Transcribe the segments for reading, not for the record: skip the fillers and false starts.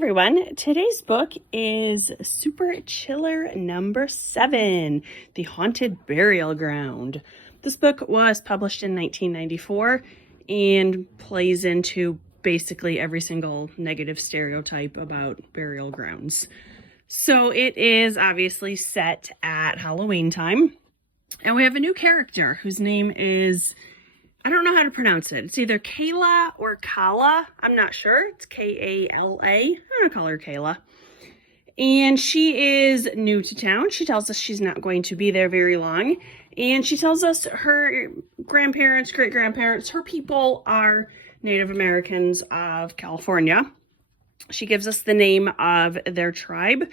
everyone. Today's book is Super Chiller number 7, The Haunted Burial Ground. This book was published in 1994 and plays into basically every single negative stereotype about burial grounds. So it is obviously set at Halloween time. And we have a new character whose name is, I don't know how to pronounce it. It's either Kayla or Kala. I'm not sure. It's Kala. I'm going to call her Kayla. And she is new to town. She tells us she's not going to be there very long. And she tells us her grandparents, great-grandparents, her people are Native Americans of California. She gives us the name of their tribe.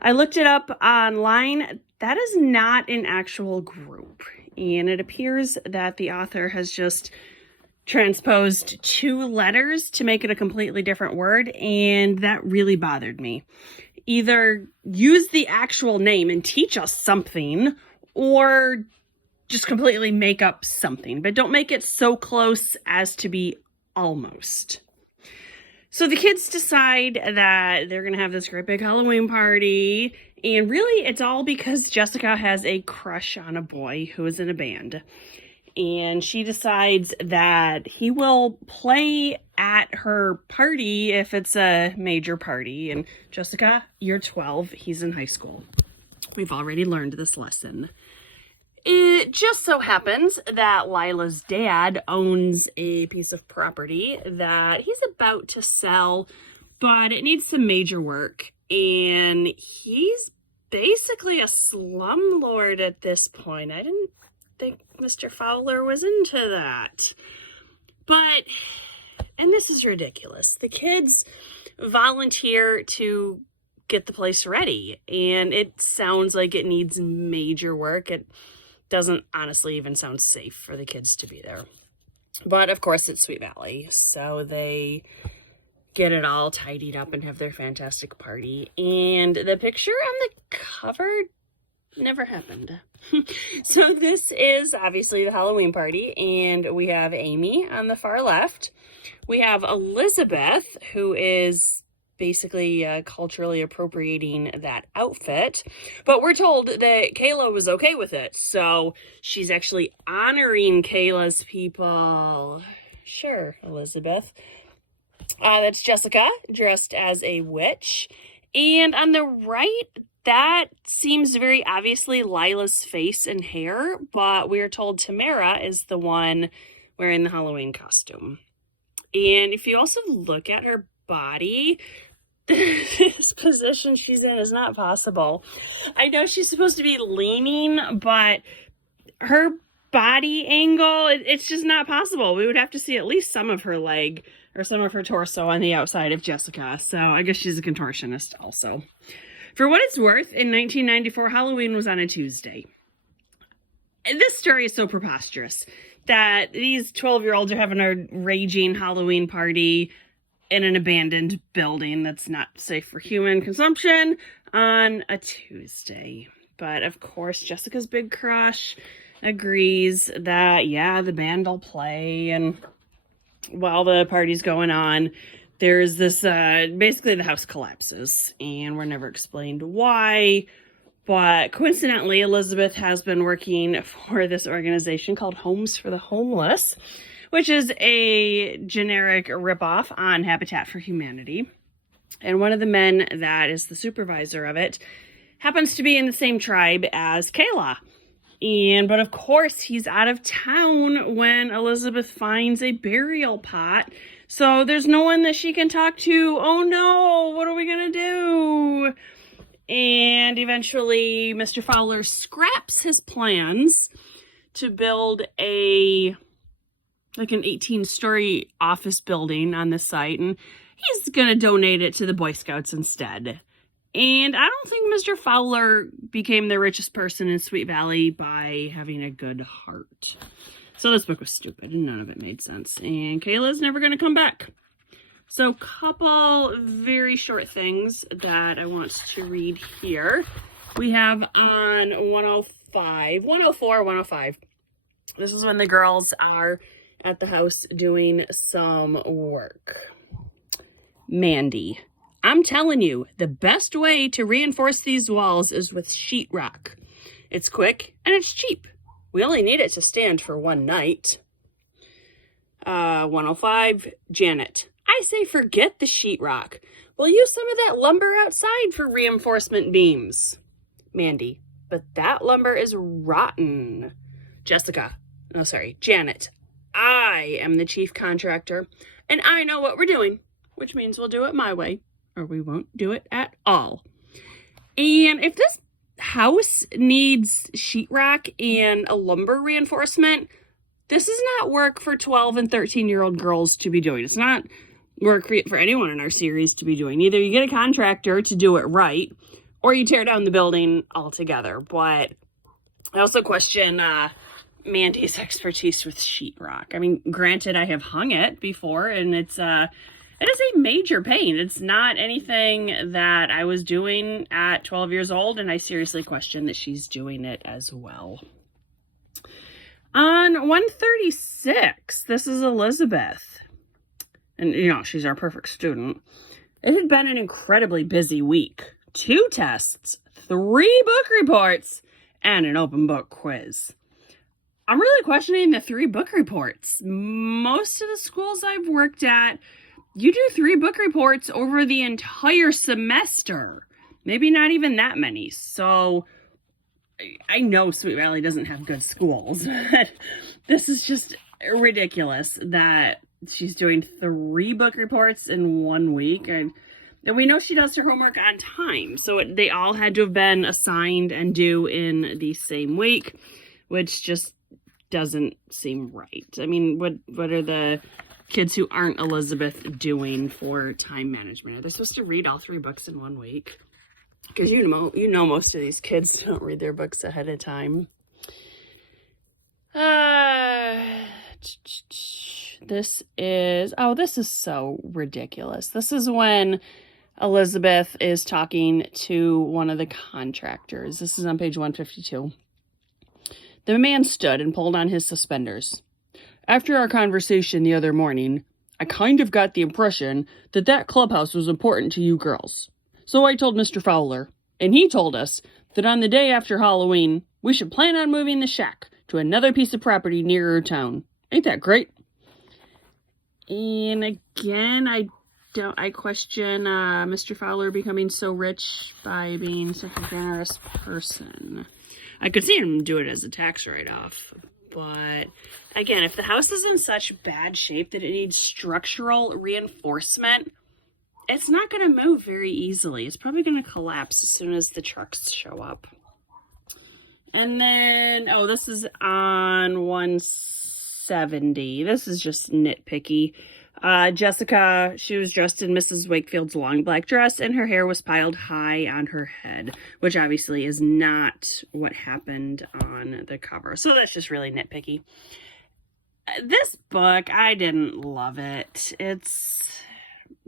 I looked it up online. That is not an actual group. And it appears that the author has just transposed 2 letters to make it a completely different word, and that really bothered me. Either use the actual name and teach us something, or just completely make up something, but don't make it so close as to be almost. So the kids decide that they're going to have this great big Halloween party, and really it's all because Jessica has a crush on a boy who is in a band. And she decides that he will play at her party if it's a major party. And Jessica, you're 12, he's in high school. We've already learned this lesson. It just so happens that Lila's dad owns a piece of property that he's about to sell, but it needs some major work. And he's basically a slumlord at this point. I didn't think Mr. Fowler was into that. But, and this is ridiculous, the kids volunteer to get the place ready, and it sounds like it needs major work. It doesn't honestly even sound safe for the kids to be there. But of course it's Sweet Valley, so they get it all tidied up and have their fantastic party. And the picture on the cover never happened. So this is obviously the Halloween party, and we have Amy on the far left. We have Elizabeth, who is basically culturally appropriating that outfit, but we're told that Kayla was okay with it, so she's actually honoring Kayla's people. Sure, Elizabeth. That's Jessica, dressed as a witch. And on the right, that seems very obviously Lila's face and hair, but we're told Tamara is the one wearing the Halloween costume. And if you also look at her body, this position she's in is not possible. I know she's supposed to be leaning, but her body angle, it's just not possible. We would have to see at least some of her leg or some of her torso on the outside of Jessica. So I guess she's a contortionist also. For what it's worth, in 1994, Halloween was on a Tuesday. And this story is so preposterous that these 12-year-olds are having a raging Halloween party in an abandoned building that's not safe for human consumption on a Tuesday. But of course, Jessica's big crush agrees that, yeah, the band will play. And while the party's going on, there's this, basically the house collapses, and we're never explained why. But coincidentally, Elizabeth has been working for this organization called Homes for the Homeless, which is a generic ripoff on Habitat for Humanity. And one of the men that is the supervisor of it happens to be in the same tribe as Kayla. But of course, he's out of town when Elizabeth finds a burial plot. So there's no one that she can talk to. Oh no, what are we going to do? And eventually, Mr. Fowler scraps his plans to build an 18-story office building on this site, and he's going to donate it to the Boy Scouts instead. And I don't think Mr. Fowler became the richest person in Sweet Valley by having a good heart. So this book was stupid, and none of it made sense. And Kayla's never going to come back. So couple very short things that I want to read here. We have on 104, 105. This is when the girls are at the house doing some work. Mandy, I'm telling you, the best way to reinforce these walls is with sheetrock. It's quick and it's cheap. We only need it to stand for one night. 105, Janet. I say forget the sheetrock. We'll use some of that lumber outside for reinforcement beams. Mandy. But that lumber is rotten. Janet. I am the chief contractor, and I know what we're doing, which means we'll do it my way, or we won't do it at all. And if this house needs sheetrock and a lumber reinforcement, this is not work for 12 and 13-year-old girls to be doing. It's not work for anyone in our series to be doing. Either you get a contractor to do it right, or you tear down the building altogether. But I also question Mandy's expertise with sheetrock. I mean, granted, I have hung it before, and it is a major pain. It's not anything that I was doing at 12 years old, and I seriously question that she's doing it as well. On 136, this is Elizabeth. And, she's our perfect student. It had been an incredibly busy week. 2 tests, 3 book reports, and an open book quiz. I'm really questioning the 3 book reports. Most of the schools I've worked at, you do 3 book reports over the entire semester. Maybe not even that many. So I know Sweet Valley doesn't have good schools, but this is just ridiculous that she's doing 3 book reports in 1 week. And we know she does her homework on time, so they all had to have been assigned and due in the same week, which just doesn't seem right. I mean, what are the kids who aren't Elizabeth doing for time management? Are they supposed to read all 3 books in 1 week? Because you know most of these kids don't read their books ahead of time. This is so ridiculous. This is when Elizabeth is talking to one of the contractors. This is on page 152. The man stood and pulled on his suspenders. After our conversation the other morning, I kind of got the impression that clubhouse was important to you girls. So I told Mr. Fowler, and he told us that on the day after Halloween, we should plan on moving the shack to another piece of property nearer town. Ain't that great? And again, I question Mr. Fowler becoming so rich by being such a generous person. I could see him do it as a tax write-off. But again, if the house is in such bad shape that it needs structural reinforcement, it's not going to move very easily. It's probably going to collapse as soon as the trucks show up. And then, this is on 170. This is just nitpicky. Jessica, she was dressed in Mrs. Wakefield's long black dress, and her hair was piled high on her head, which obviously is not what happened on the cover. So that's just really nitpicky. This book, I didn't love it. It's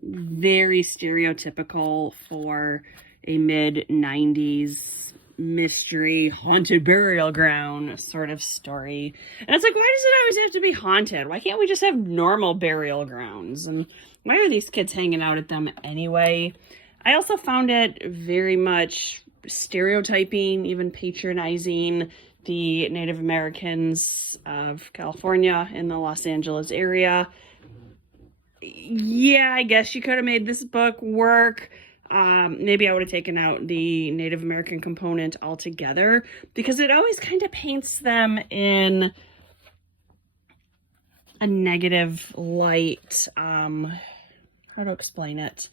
very stereotypical for a mid-90s mystery haunted burial ground sort of story. And it's like, why does it always have to be haunted? Why can't we just have normal burial grounds? And why are these kids hanging out at them anyway? I also found it very much stereotyping, even patronizing the Native Americans of California in the Los Angeles area. Yeah, I guess you could have made this book work. Maybe I would have taken out the Native American component altogether, because it always kind of paints them in a negative light. How to explain it?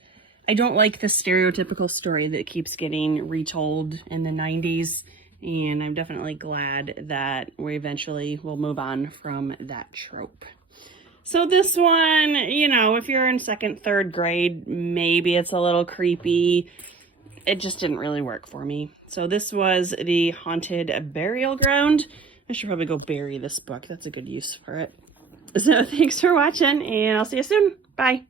I don't like the stereotypical story that keeps getting retold in the 90s, and I'm definitely glad that we eventually will move on from that trope. So this one, if you're in 2nd, 3rd grade, maybe it's a little creepy. It just didn't really work for me. So this was the Haunted Burial Ground. I should probably go bury this book. That's a good use for it. So thanks for watching, and I'll see you soon. Bye.